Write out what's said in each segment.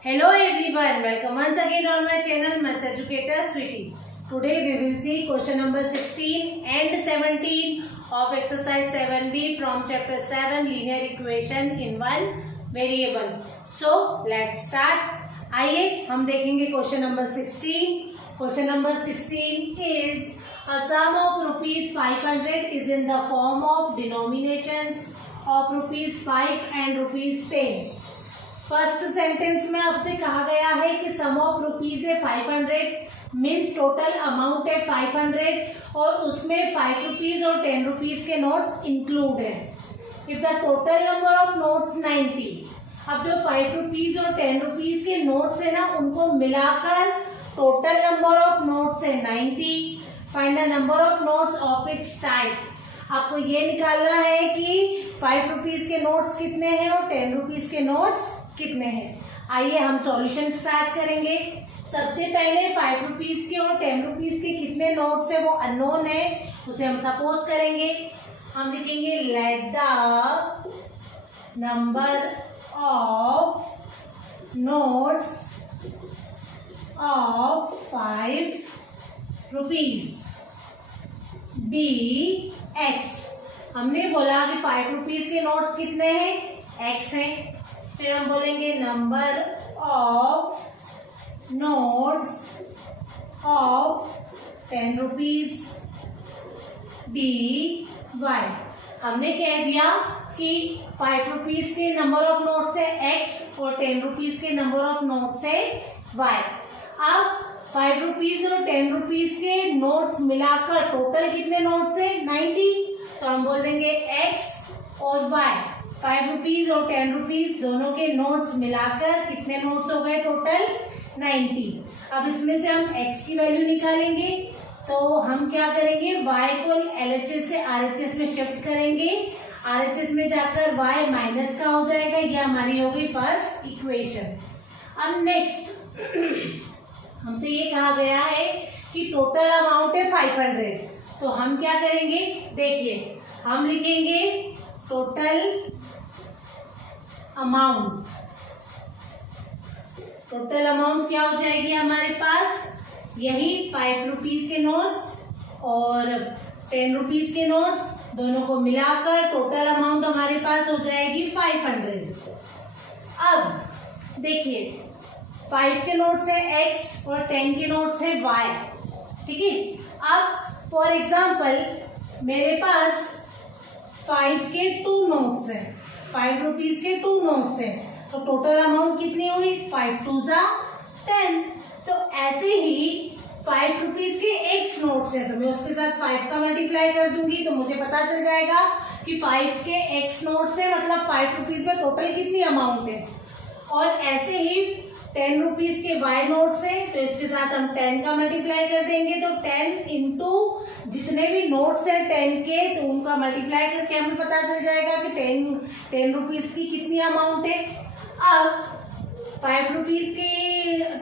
Hello everyone, welcome once again on my channel Maths Educator Sweetie. Today we will see question number 16 and 17 of exercise 7b from chapter 7 linear equation in one variable. So let's start. आइए हम देखेंगे question number 16. Question number 16 is a sum of rupees 500 is in the form of denominations of rupees 5 and rupees 10. First sentence में आपसे कहा गया है कि सम of rupees है 500 मीन्स टोटल अमाउंट है 500 और उसमें 5 रुपीज और 10 रुपीज के नोट्स इंक्लूड है. If the total number of notes 90. अब जो 5 रुपीज और 10 रुपीज के नोट्स है ना उनको मिलाकर टोटल नंबर ऑफ नोट्स है 90. Find the number of notes of each type. आपको ये निकालना है कि 5 रुपीज के नोट्स कितने हैं और 10 रुपीज के नोट्स कितने हैं. आइए हम सॉल्यूशन स्टार्ट करेंगे. सबसे पहले 5 रुपीज के और 10 रुपीज के कितने नोट्स है वो अननोन है, उसे हम सपोज करेंगे. हम लिखेंगे let the number of notes of 5 rupees be x. हमने बोला कि 5 रुपीज के नोट्स कितने हैं, एक्स हैं. फिर हम बोलेंगे number of notes of 10 rupees d y. हमने कह दिया कि 5 रुपीज के नंबर ऑफ नोट्स है एक्स और 10 रुपीज के नंबर ऑफ नोट्स है वाई. अब 5 रुपीज और 10 रुपीज के नोट्स मिलाकर टोटल कितने नोट्स है 90. तो हम बोल देंगे एक्स और वाई. 5 रुपीज और 10 रुपीज दोनों के नोट्स मिलाकर कितने नोट्स हो गए टोटल 90. अब इसमें से हम x की वैल्यू निकालेंगे. तो हम क्या करेंगे y को LHS से RHS में शिफ्ट करेंगे. RHS में जाकर y माइनस का हो जाएगा. ये हमारी हो गई फर्स्ट इक्वेशन. अब नेक्स्ट हमसे ये कहा गया है कि टोटल अमाउंट है 500. तो हम क्या करेंगे, देखिए हम लिखेंगे टोटल अमाउंट. टोटल अमाउंट क्या हो जाएगी हमारे पास, यही 5 रुपीज के नोट्स और 10 रुपीज के नोट्स दोनों को मिलाकर टोटल अमाउंट हमारे पास हो जाएगी 500. अब देखिए 5 के नोट्स है x और 10 के नोट्स है y. ठीक है. अब फॉर एग्जाम्पल मेरे पास 5 के 2 नोट्स है, 5 रुपीज के 2 नोट्स है. तो टोटल अमाउंट कितनी हुई 5 2 जा 10. तो ऐसे ही 5 रुपीज के x नोट्स है तो मैं उसके साथ 5 का मल्टीप्लाई कर दूंगी तो मुझे पता चल जाएगा कि 5 के x नोट्स है मतलब 5 रुपीज में टोटल कितनी अमाउंट है. और ऐसे ही 10 रुपीज के y नोट्स है तो इसके साथ हम 10 का मल्टीप्लाई कर देंगे. तो 10 इंटू जितने भी नोट्स हैं 10 के तो उनका मल्टीप्लाई करके हमें पता चल जाएगा कि 10 रुपीज की कितनी अमाउंट है. अब 5 रुपीज की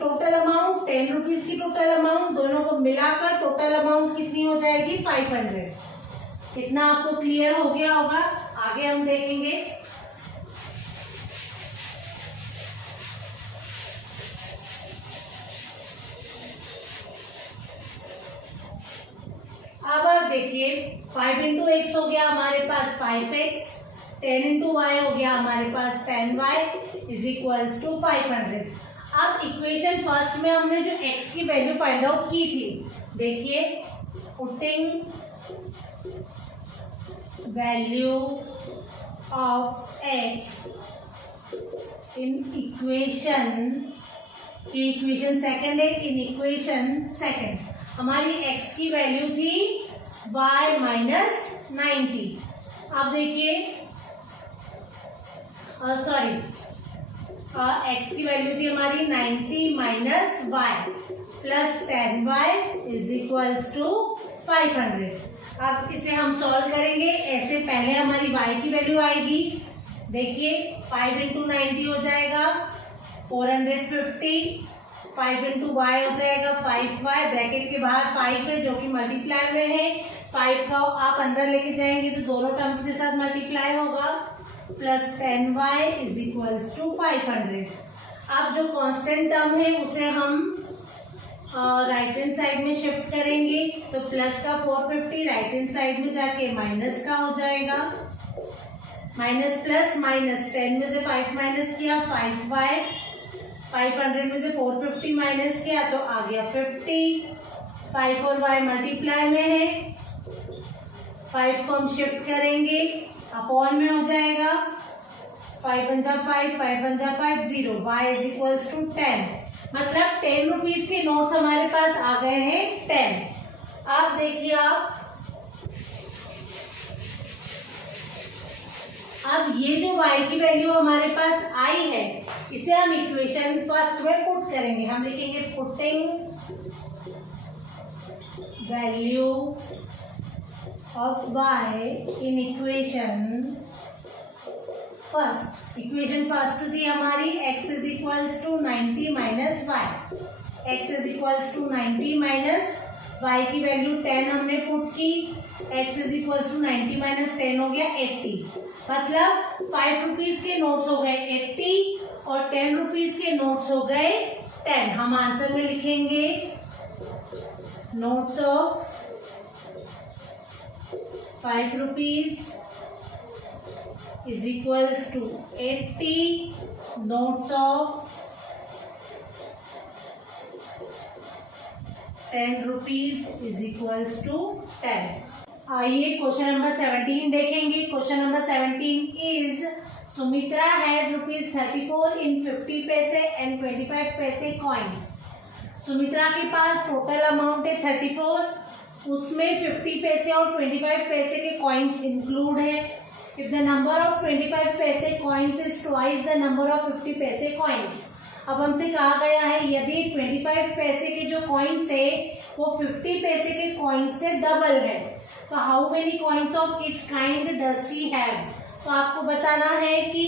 टोटल अमाउंट 10 रुपीज की टोटल अमाउंट दोनों को मिलाकर टोटल अमाउंट कितनी हो जाएगी 500. इतना आपको क्लियर हो गया होगा. आगे हम देखेंगे. अब आप देखिए 5 इंटू एक्स हो गया हमारे पास 5x, 10 इंटू वाई हो गया हमारे पास 10y इज इक्वल्स टू 500. अब इक्वेशन फर्स्ट में हमने जो x की वैल्यू फाइंड आउट की थी, देखिए putting value of x in equation second है. इन इक्वेशन सेकेंड हमारी x की वैल्यू थी y माइनस 90. अब देखिए सॉरी x की वैल्यू थी हमारी 90 minus y plus 10y is equals to 500. अब इसे हम सॉल्व करेंगे. ऐसे पहले हमारी y की वैल्यू आएगी. देखिए 5 इंटू 90 हो जाएगा 450. 5 इंटू वाई हो जाएगा 5y. ब्रैकेट के बाहर 5 है जो कि मल्टीप्लाई में है. 5 का आप अंदर लेके जाएंगे तो दोनों टर्म्स के साथ मल्टीप्लाई होगा. Plus 10y is equals to 500. अब जो कांस्टेंट टर्म है उसे हम राइट हैंड साइड में शिफ्ट करेंगे, तो प्लस का 450 राइट हैंड साइड में जाके माइनस का हो जाएगा, माइनस प्लस माइनस, 10 में से 5 माइनस किया 5y, 500 में से 450 माइनस किया तो आ गया 50, 5 और y मल्टीप्लाई में है, 5 को हम शिफ्ट करेंगे, अपॉन में हो जाएगा, 5 × 5, 5 × 5 0, y इज इक्वल्स टू 10। मतलब 10 रुपीज के नोट्स हमारे पास आ गए हैं 10। अब देखिए आप, अब ये जो y की वैल्यू हमारे पास आई है इसे हम इक्वेशन फर्स्ट में पुट करेंगे। हम लिखेंगे putting value of y in equation first. Equation first थी हमारी x is equals to 90 minus y, x is equals to 90 minus y की वैल्यू 10 हमने पुट की, x is equals to 90 minus 10 हो गया 80। मतलब 5 रुपीज के नोट्स हो गए 80 और 10 रुपीज के नोट्स हो गए 10। हम आंसर में लिखेंगे notes of 5 rupees is equals to 80 notes of 10 rupees is equals to 10। आइए क्वेश्चन नंबर 17 देखेंगे। Question number 17 is Sumitra has ₹34 in 50 पैसे एंड 25 पैसे कॉइन्स। सुमित्रा के पास टोटल अमाउंट है 34, उसमें 50 पैसे और 25 पैसे के कॉइन्स इंक्लूड है। If the number of 25 पैसे coins is twice the number of 50 पैसे coins, अब हमसे कहा गया है यदि 25 पैसे के जो coins है वो 50 पैसे के coins से डबल है तो how many coins of each kind does she have। तो आपको बताना है कि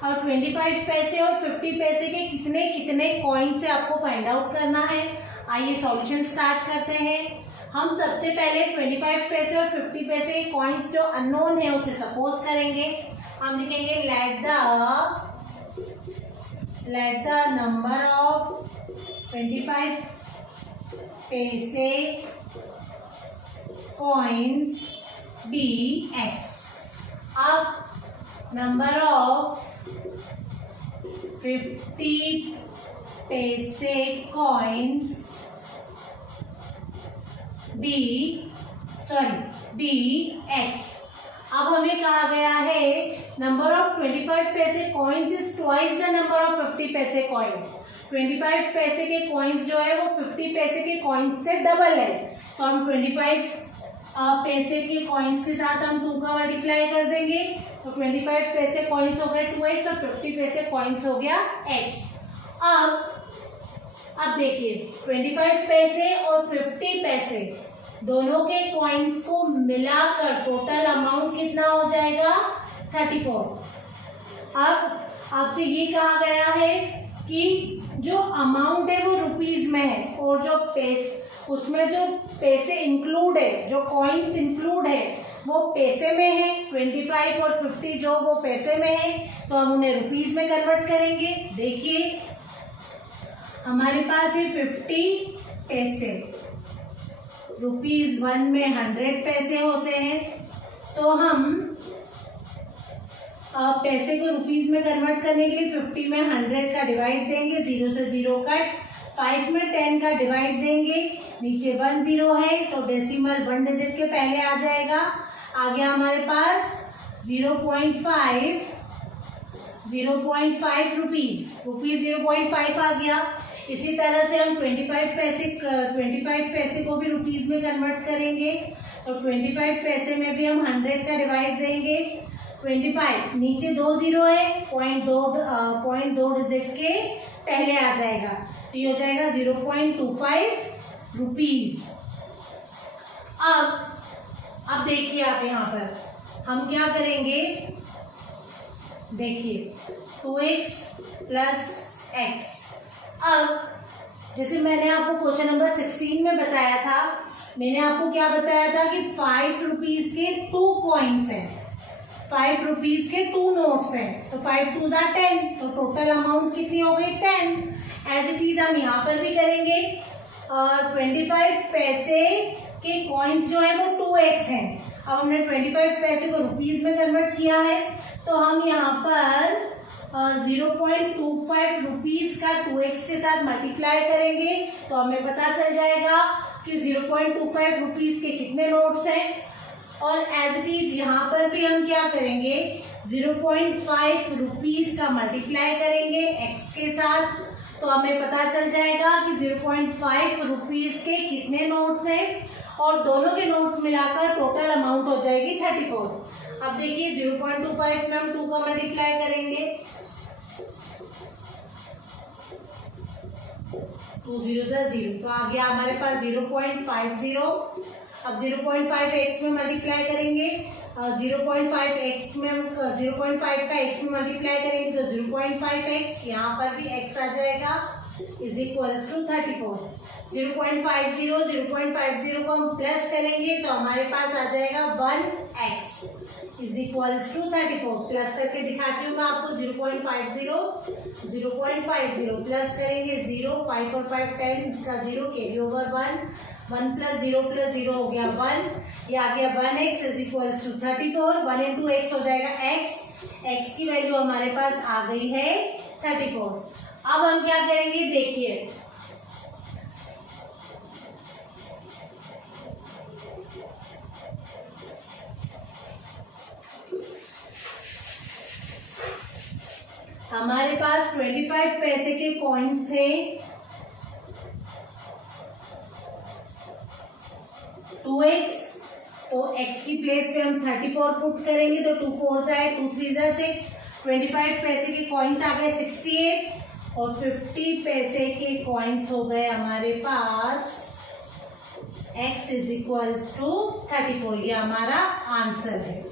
25 पैसे और 50 पैसे के कितने कितने coins से आपको फाइंड आउट करना है। आइए सॉल्यूशन स्टार्ट करते हैं। हम सबसे पहले 25 पैसे और 50 पैसे के कॉइन्स जो अननोन है उसे सपोज करेंगे। हम लिखेंगे लेट द नंबर ऑफ 25 पैसे कॉइन्स बी x। अब नंबर ऑफ 50 पैसे कॉइन्स बी एक्स। अब हमें कहा गया है नंबर ऑफ 25 पैसे coins is twice the number of 50 पैसे कॉइन। 25 पैसे के कॉइन्स जो है वो 50 पैसे के कॉइन्स से डबल है, तो हम 25 पैसे के कॉइन्स के साथ हम 2 का मल्टीप्लाई कर देंगे तो 25 पैसे कॉइन्स हो गए 2x और 50 पैसे कॉइन्स हो गया x। अब देखिए 25 पैसे और 50 पैसे दोनों के कॉइन्स को मिलाकर टोटल अमाउंट कितना हो जाएगा 34। अब आपसे ये कहा गया है कि जो अमाउंट है वो रुपीज में है और जो उसमें जो पैसे इंक्लूड है, जो कॉइन्स इंक्लूड है वो पैसे में है। 25 और 50 जो वो पैसे में है तो हम उन्हें रुपीज में कन्वर्ट करेंगे। देखिए हमारे पास है 50 पैसे, ₹1 में 100 पैसे होते हैं तो हम पैसे को रुपीज में कन्वर्ट करने के लिए 50 में 100 का डिवाइड देंगे, 0 से 0 कट, 5 में 10 का डिवाइड देंगे, नीचे 1 0 है तो डेसिमल 1 डिजिट के पहले आ जाएगा। आ गया हमारे पास 0.5 रुपीज, 0.5 आ गया। इसी तरह से हम 25 पैसे को भी रुपीज में कन्वर्ट करेंगे तो 25 पैसे में भी हम 100 का डिवाइड देंगे। 25 नीचे 2 0 है, पॉइंट दो डिजिट के पहले आ जाएगा तो ये हो जाएगा 0.25 रुपीज। अब देखिए आप यहाँ पर हम क्या करेंगे, देखिए 2x प्लस x। अब जैसे मैंने आपको क्वेश्चन नंबर 16 में बताया था, मैंने आपको क्या बताया था कि 5 रुपीज के 2 कॉइन्स हैं। 5 रुपीज के 2 नोट्स हैं, तो 5 2 जार 10, तो टोटल अमाउंट कितनी हो गई 10। एज इट इज हम यहाँ पर भी करेंगे। 25 पैसे के कॉइन्स जो है वो 2x हैं। अब हमने 25 पैसे को रुपीज में कन्वर्ट किया है, तो हम यहाँ पर 0.25 रुपीज का 2x के साथ मल्टीप्लाई करेंगे, तो हमें पता चल जाएगा कि 0.25 रुपीज के कितने नोट्स हैं। और एज इट इज यहाँ पर भी हम क्या करेंगे, 0.5 रुपीज का मल्टीप्लाई करेंगे x के साथ, तो हमें पता चल जाएगा कि 0.5 रुपीज के कितने नोट्स हैं, और दोनों के नोट्स मिलाकर टोटल अमाउंट हो जाएगी 34। अब देखिए 0.25 में हम 2 का मल्टीप्लाई करेंगे, 2 0 0, तो आ गया हमारे पास 0.50। अब 0.5 x में मल्टीप्लाई करेंगे, 0.5 x में हम 0.5 का x में मल्टीप्लाई करेंगे, तो 0.5x, यहाँ पर भी x आ जाएगा, इज इक्वल्स टू 34। 0.50 को हम प्लस करेंगे, तो हमारे पास आ जाएगा 1x is equals to 34। Plus करके दिखाती हूँ मैं आपको। 0.50 प्लस करेंगे 0, 5 और 5 10, इसका 0 कैरी ओवर 1 प्लस 0 हो गया 1, ये आ गया 1x is equals to 34। 1 into x हो जाएगा x की वैल्यू हमारे पास आ गई है 34। अब हम क्या करेंगे देखिए, हमारे पास 25 पैसे के कॉइन्स थे, 2x, तो x की प्लेस पे हम 34 पुट करेंगे, तो 2 4 जाए, 2 3 जा 6, 25 पैसे के कॉइन्स आ गए 68, और 50 पैसे के कॉइन्स हो गए हमारे पास x इज इक्वल्स टू 34। ये हमारा आंसर है।